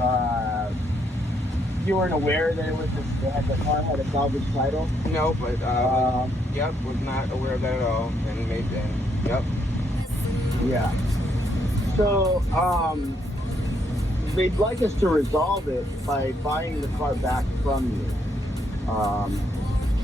Uh, you weren't aware that it was the car had a salvage title. No, but yep, was not aware of that at all, and yep. Yeah. So they'd like us to resolve it by buying the car back from you.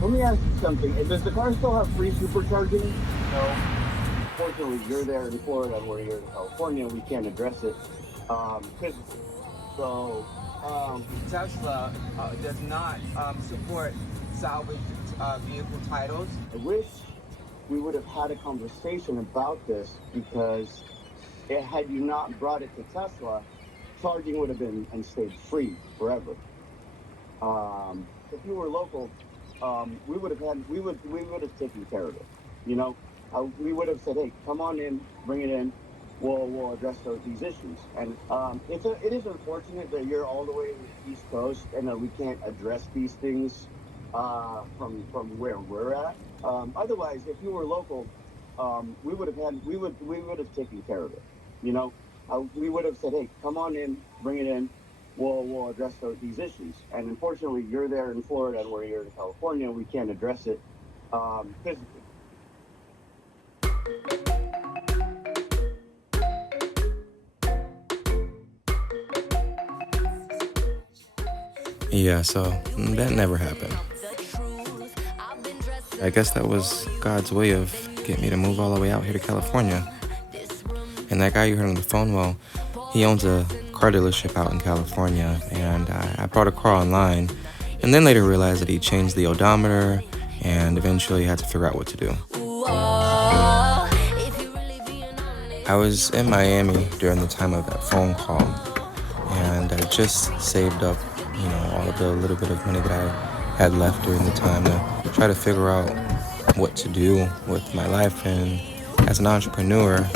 Let me ask you something. Does the car still have free supercharging? No. Fortunately, you're there in Florida and we're here in California. We can't address it physically. So, Tesla does not support salvage vehicle titles. I wish we would have had a conversation about this because had you not brought it to Tesla, charging would have been and stayed free forever. If you were local, we would have taken care of it. You know, we would have said, hey, come on in, bring it in. We'll address these issues. And it is unfortunate that you're all the way in the East Coast and that we can't address these things from where we're at. Otherwise, if you were local, we would have taken care of it. You know, we would have said, hey, come on in, bring it in. We'll address these issues. And unfortunately, you're there in Florida and we're here in California. We can't address it physically. Yeah, so that never happened. I guess that was God's way of getting me to move all the way out here to California. And that guy you heard on the phone, well, he owns a car dealership out in California, and I bought a car online, and then later realized that he changed the odometer, and eventually had to figure out what to do. I was in Miami during the time of that phone call, and I just saved up, all of the little bit of money that I had left during the time to try to figure out what to do with my life. And as an entrepreneur,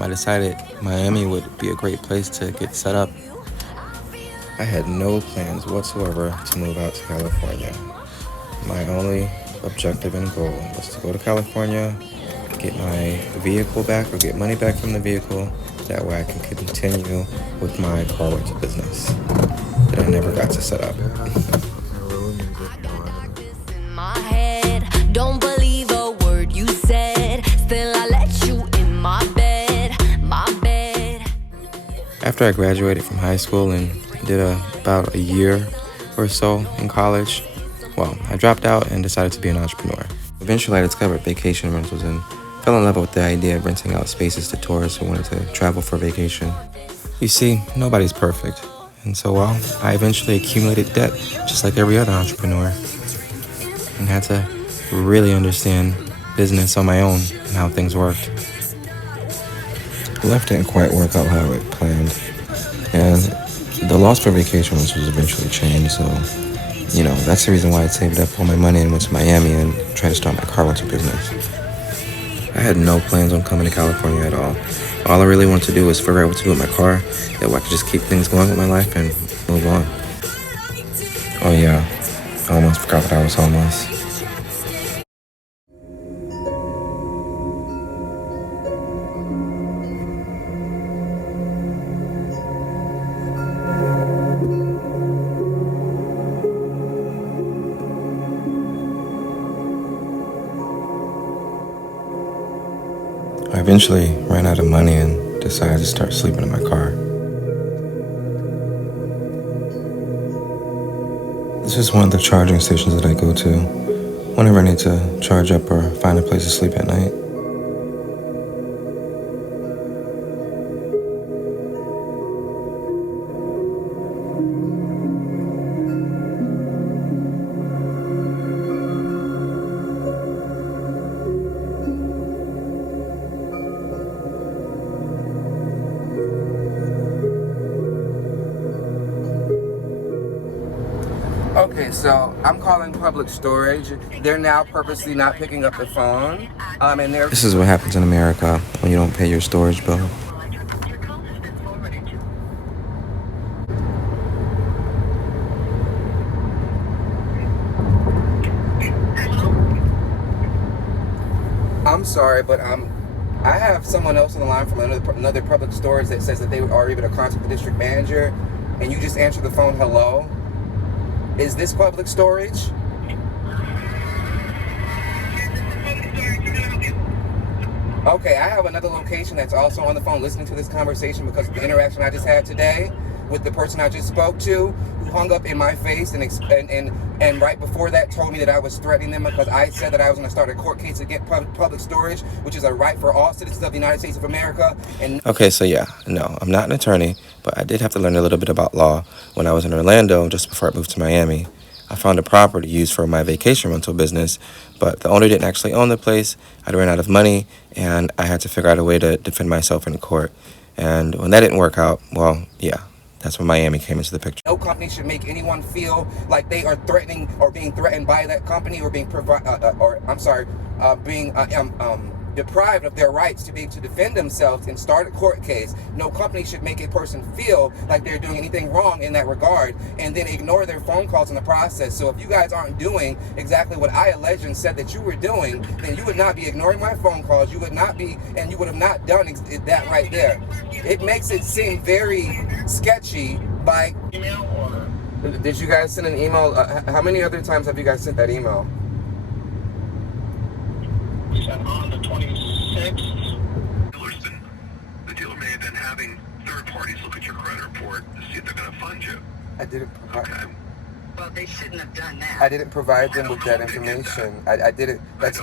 I decided Miami would be a great place to get set up. I had no plans whatsoever to move out to California. My only objective and goal was to go to California, get my vehicle back or get money back from the vehicle. That way I can continue with my car rental business that I never got to set up. Don't believe a word you said. Still I let you in my bed. After I graduated from high school and did about a year or so in college, I dropped out and decided to be an entrepreneur. Eventually I discovered vacation rentals and fell in love with the idea of renting out spaces to tourists who wanted to travel for vacation. You see, nobody's perfect. And so, I eventually accumulated debt just like every other entrepreneur and had to really understand business on my own and how things worked. Life didn't quite work out how I planned, and the loss for vacation was eventually changed, so, that's the reason why I saved up all my money and went to Miami and tried to start my car rental business. I had no plans on coming to California at all. All I really wanted to do was figure out what to do with my car, that way I could just keep things going with my life and move on. Oh yeah, I almost forgot that I was homeless. I eventually ran out of money and decided to start sleeping in my car. This is one of the charging stations that I go to whenever I need to charge up or find a place to sleep at night. Okay, so I'm calling public storage. They're now purposely not picking up the phone. This is what happens in America when you don't pay your storage bill. I'm sorry, but I have someone else on the line from another public storage that says that they are able to contact the district manager. and you just answer the phone, hello? Is this public storage? Okay, I have another location that's also on the phone listening to this conversation because of the interaction I just had today with the person I just spoke to, who hung up in my face and right before that told me that I was threatening them because I said that I was going to start a court case against public storage, which is a right for all citizens of the United States of America. And Okay, so yeah, no, I'm not an attorney, but I did have to learn a little bit about law when I was in Orlando just before I moved to Miami. I found a property used for my vacation rental business, but the owner didn't actually own the place. I'd ran out of money, and I had to figure out a way to defend myself in court. And when that didn't work out, well, yeah, that's when Miami came into the picture. no company should make anyone feel like they are threatening or being threatened by that company or being being deprived of their rights to be able to defend themselves and start a court case. No company should make a person feel like they're doing anything wrong in that regard and then ignore their phone calls in the process. So if you guys aren't doing exactly what I alleged and said that you were doing, then you would not be ignoring my phone calls. You would not be, and you would have not done that right there. It makes it seem very sketchy by email or... Did you guys send an email? How many other times have you guys sent that email? We sent on the 26th. The dealer may have been having third parties look at your credit report to see if they're going to fund you. I didn't provide. Okay. Well, they shouldn't have done that. I didn't provide them with that information. I didn't. That's.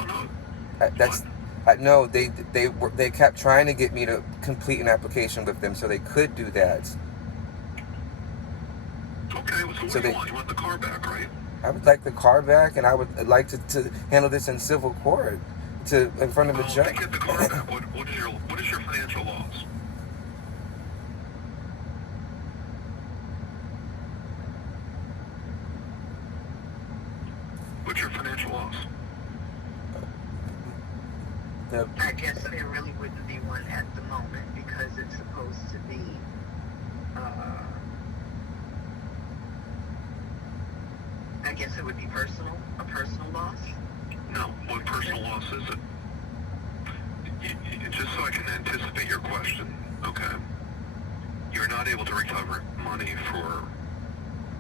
No. They kept trying to get me to complete an application with them so they could do that. Okay, well, so what do you want? You want the car back, right? I would like the car back, and I would like to handle this in civil court, in front of a judge. To get the car back, what is your financial loss? What's your financial loss? I guess there really wouldn't be one at the moment because it's supposed to be, I guess it would be a personal loss. No, what personal loss is it? Just so I can anticipate your question, okay? You're not able to recover money for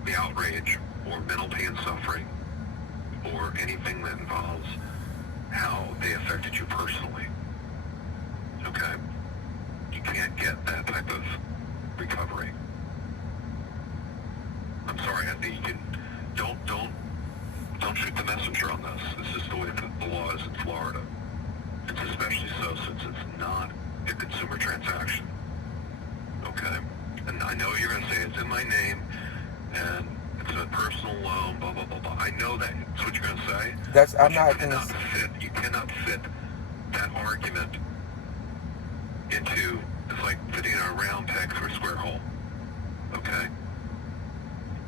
the outrage or mental pain suffering or anything that involves how they affected you personally, okay? You can't get that type of recovery. I'm sorry, Andy, don't shoot the messenger on this. This is the way the law is in Florida. It's especially so since it's not a consumer transaction. Okay? And I know you're going to say it's in my name and it's a personal loan, blah, blah, blah, blah. I know that's what you're going to say. I'm not going to... You cannot fit that argument into... It's like fitting a round peg through a square hole. Okay?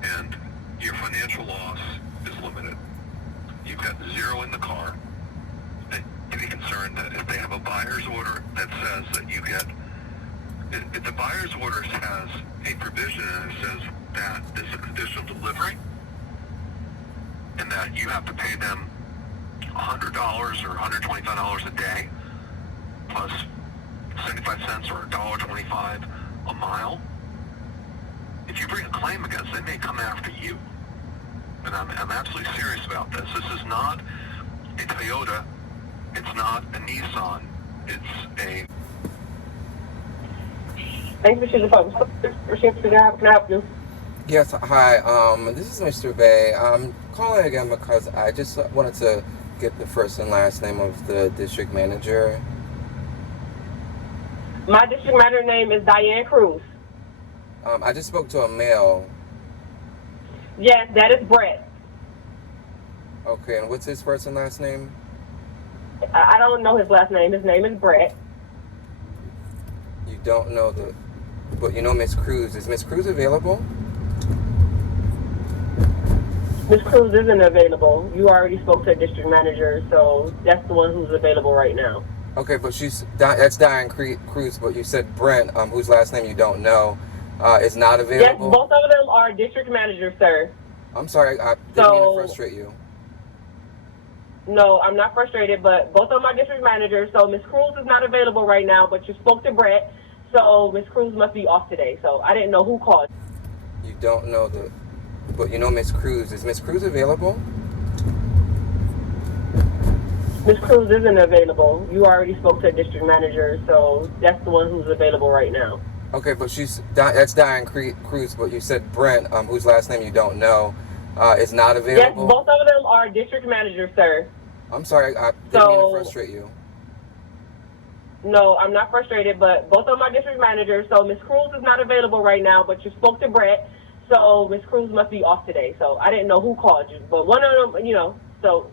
And your financial loss is limited. You've got zero in the car. And to be concerned that if they have a buyer's order that says that you get... If the buyer's order has a provision and it says that it's a conditional delivery and that you have to pay them $100 or $125 a day plus 75 cents or $1.25 a mile, if you bring a claim against them, they may come after you. And I'm absolutely serious about this. This is not a Toyota. It's not a Nissan. It's a... Thank you for the phone. Can I help you? Yes, hi. This is Mr. Bay. I'm calling again because I just wanted to get the first and last name of the district manager. My district manager name is Diane Cruz. I just spoke to a male. Yes, that is Brett. Okay, and what's his first and last name? I don't know his last name. His name is Brett. You don't know but you know Miss Cruz. Is Miss Cruz available? Miss Cruz isn't available. You already spoke to a district manager, so that's the one who's available right now. Okay, but that's Diane Cruz, but you said Brent, whose last name you don't know, is not available? Yes, both of them are district managers, sir. I'm sorry, I didn't mean to frustrate you. No, I'm not frustrated, but both of my district managers, so Miss Cruz is not available right now, but you spoke to Brett, so Miss Cruz must be off today, so I didn't know who called. You don't know but you know Miss Cruz. Is Miss Cruz available? Miss Cruz isn't available. You already spoke to a district manager, so that's the one who's available right now. Okay, but that's Diane Cruz, but you said Brent, whose last name you don't know, is not Yes, available. both of them are district managers, sir. I'm sorry, I didn't mean to frustrate you. No, I'm not frustrated, but both of them are district managers, so Miss Cruz is not available right now, but you spoke to Brett, so Miss Cruz must be off today. So I didn't know who called you, but one of them, so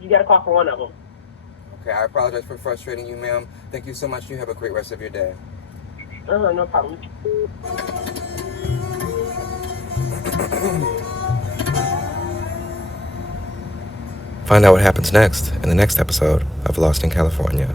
you got to call for one of them. Okay, I apologize for frustrating you, ma'am. Thank you so much. You have a great rest of your day. No problem. Find out what happens next in the next episode of Lost in California.